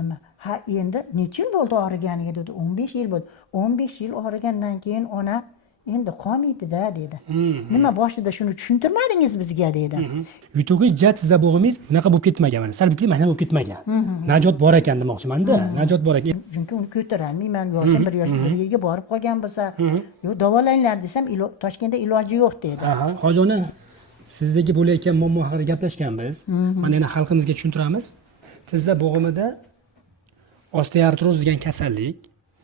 nima? Ha endi necha yil bo'ldi og'riganiga dedi. 15 yil bo'ldi. 15 yil og'rigandan keyin ona endi qolmaydi-da dedi. Nima boshida shuni tushuntirmadingiz bizga dedi. Yutugi ja tizza bo'g'imiz bunaqa bo'lib ketmagan, mana salbikli mana bo'lib ketmagan. Najot bor ekan demoqchiman-da, najot bor ekan. Chunki uni ko'tarolmayman, yoshim bir yosh bir yerga borib qolgan bo'lsa, yo davolanglar desam, Toshkentda iloji yo'q dedi. Hoji ona, sizdagi bo'layotgan muammo haqida gaplashganmiz. Mana yana xalqimizga tushuntiramiz. Tizza bo'g'imida osteoartroz degan kasallik,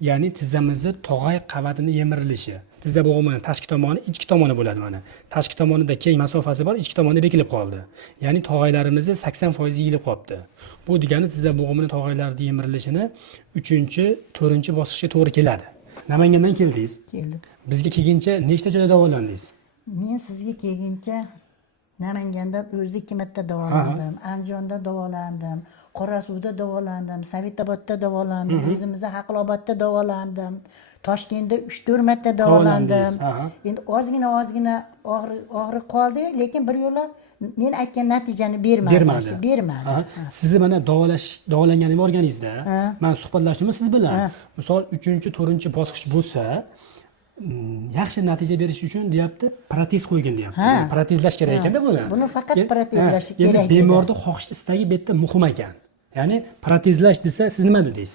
ya'ni tizzamizni tog'ay qavatini yemirilishi. Tizza bo'g'imining tashqi tomoni, ichki tomoni bo'ladi mana. Tashqi tomonida keng masofasi bor, ichki tomoni bekilib qoldi. Ya'ni tog'aylarimizni 80% yeyilib qolibdi. Bu degani tizza bo'g'imining tog'aylarida yemirilishini 3-4-bosqichga to'g'ri keladi. Namangandan keldingiz. Keldim. Bizga kelguncha nechta joyda davolandingiz? Men sizga kelguncha Namanganda o'zida 2 marta davolandim, Andijonda davolandim, Qorasuvda davolandim, Savitobodda davolandim, o'zimizda Haqlobodda davolandim. Toshkentda 3-4 marta davolandim. Endi ozgina og'riq qoldi, lekin bir yo'la men aytgan natijani bermadi. Sizni mana davolanganingizni o'rganingizda, men suhbatlashdim siz bilan. Misol 3-4-bosqich bo'lsa, yaxshi natija berish uchun deyapti, protez qo'ygin deyapti. Protezlash kerak ekanda buni. Buni faqat protezlash kerak. Endi bemorning xohish istagi bu yerda muhim ekan. Ya'ni protezlash desa siz nima dedingiz?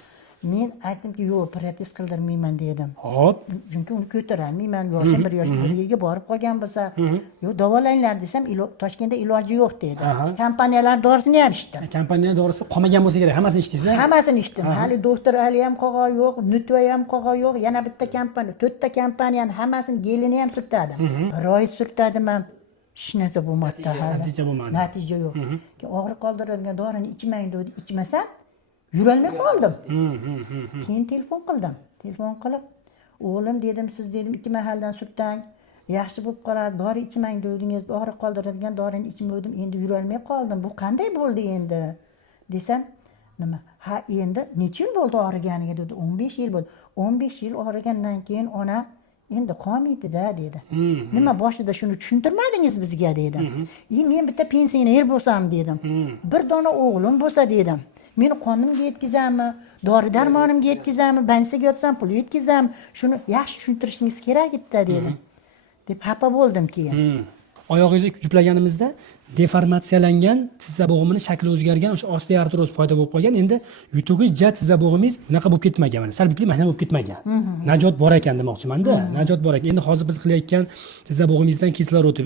Men aytdimki, yo'q, protez qildirmayman dedim. Hop. Chunki uni ko'tarolmayman, yoshim bir yosh bir yerga borib qolgan bo'lsa, yo'q davolanglar desam, Toshkentda iloji yo'q dedi. Kompaniyalar dorisini ham ichdim. Kompaniya dorisi qolmagan bo'lsa kerak, hammasini ichdingiz-a? Hammasini ichdim. Hali doktor Ali ham qolgan yo'q, Nutva ham qolgan yo'q, yana bitta kompaniya, 4 ta kompaniyani hammasini gelini ham surtadim. Bir oy surtadim ham. Hech narsa bo'lmadi hali. Natija bo'lmadi. Natija yo'q. Og'riq qoldiradigan dorini ichmang dedi, ichmasam yurolmay qoldim. Keyin telefon qildim. Telefon qilib, o'g'lim dedim, siz dedim 2 mahaldan surtang, yaxshi bo'lib qoladi, dori ichmang dedingiz, og'riq qoldiradigan dorini ichmadim, endi yurolmay qoldim. Bu qanday bo'ldi endi? Desam, nima? Ha endi necha yil bo'ldi og'riganiga dedi. 15 yil bo'ldi. 15 yil og'rigandan keyin ona endi qolmaydi-da dedi. Nima boshida shuni tushuntirmadingiz bizga dedim. Men bitta pensioner bo'lsam dedim. Bir dona o'g'lim bo'lsa dedim. Meni qonimga yetkazammi, dori darmonimga yetkazammi, bansiga yotsam pul yetkazam, shuni yaxshi tushuntirishingiz kerak edi-da dedim. Deb xafa bo'ldim keyin. Oyog'ingizni juplaganimizda deformatsiyalangan tizza bo'g'imining shakli o'zgargan, o'sha osteoartroz paydo bo'lib qolgan. Endi yutugi ja tizza bo'g'imingiz bunaqa bo'lib ketmagan, mana salbikli mana bo'lib ketmagan. Najot bor ekan demoqchiman-da, najot bor ekan. Endi hozir biz qilayotgan tizza bo'g'imizdan kislorod,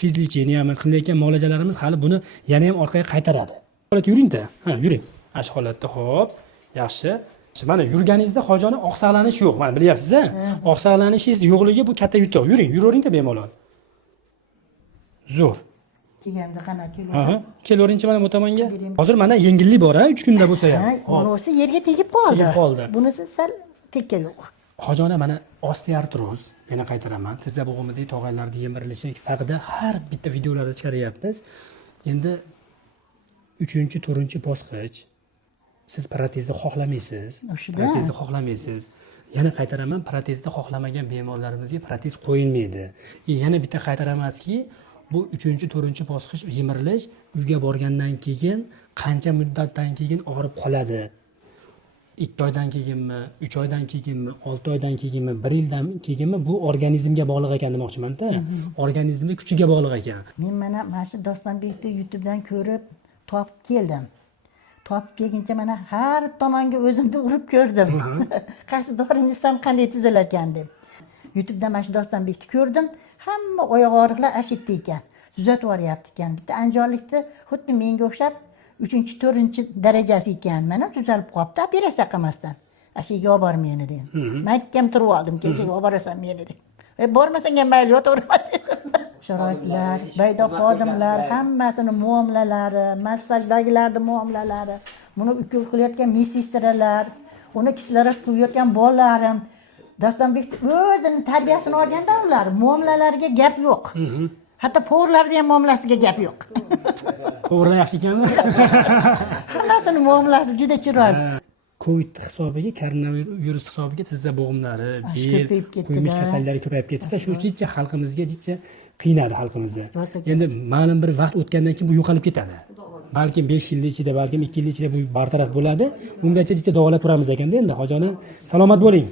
fizlecheniya qilayotgan muolajalarimiz hali buni yana ham orqaga qaytaradi. Holat yuring-da. Yuring. Ash holatda xo'p, yaxshi. Mana yurganingizda hojoni oqsaqlanish yo'q. Mana bilyapsiz-a? Oqsaqlanishingiz yo'qligi bu katta yutuq. Yuravering-da bemalol. Zo'r. Kelganda qana kelo. Kelavering mana bu tomonga. Hozir mana yengillik bor-a, 3 kunda bo'lsa ham. Bunisi yerga tegib qoldi. Bunisi sal tekka yo'q. Hojona mana osteoartroz, yana qaytaraman, tizza bo'g'imidagi tog'aylarda yemirilishi haqida har bitta videolarda chiqaryapmiz. Endi 3-4-bosqich. Siz protezni xohlamaysiz. Protezni xohlamaysiz. Yana qaytaraman, protezni xohlamagan bemorlarimizga protez qo'yilmaydi. Yana bitta qaytaramaski, bu 3-4-bosqich yemirilish uyga borgandan keyin qancha muddatdan keyin og'rib qoladi? 2 oydan keyinmi, 3 oydan keyinmi, 6 oydan keyinmi, 1 yildan keyinmi, bu organizmga bog'liq ekan demoqchiman-da. Organizmning kuchiga bog'liq ekan. Men mana shu Dostonbekni YouTubedan ko'rib topib keldim. Topib kelguncha mana har tomonga o'zimni urib ko'rdim. Qaysi dorini ichsam qanday tuzalar ekan deb. YouTubedan mana shu Dostonbekni ko'rdim. Hamma oyoq og'riqlar ashitdi ekan. Tuzatib yuboryapti ekan. Bitta anjorlikni xuddi menga o'xshab 3-4 darajasi ekan. Mana tuzalib qolibdi, operatsiya qilmasdan. Ashiga olib bor meni dedim. Men aytgan turib oldim, kechaga olib borasan meni deb. Bormasang ham mayli, yotaverma dedim. Sharoitlar, bayda xodimlar, hammasini muomalalari, massajdagilarning muomalalari, buni ukol qilayotgan mesestralar, uni kislorod quyayotgan bolalarim, Dostonbek o'zini tarbiyasini olganda ular muomalalariga gap yo'q. Hatto povurlarda ham muomalasiga gap yo'q. Povurlar yaxshi ekanmi? Hammasini muomalasi juda chiroyli. Covid hisobiga, koronavirus hisobiga tizza bo'g'imlari, bel, qo'ymish kasallari ko'payib ketdi-da. Shu jicha xalqimizga jicha qiynadi xalqimizni. Rosa Endi ma'lum bir vaqt o'tgandan keyin bu yo'qolib ketadi. Balkim 5 yil ichida, balkim 2 yil ichida bu bartaraf bo'ladi. Ungacha davolab turamiz ekanda endi. Hoji ona, salomat bo'ling.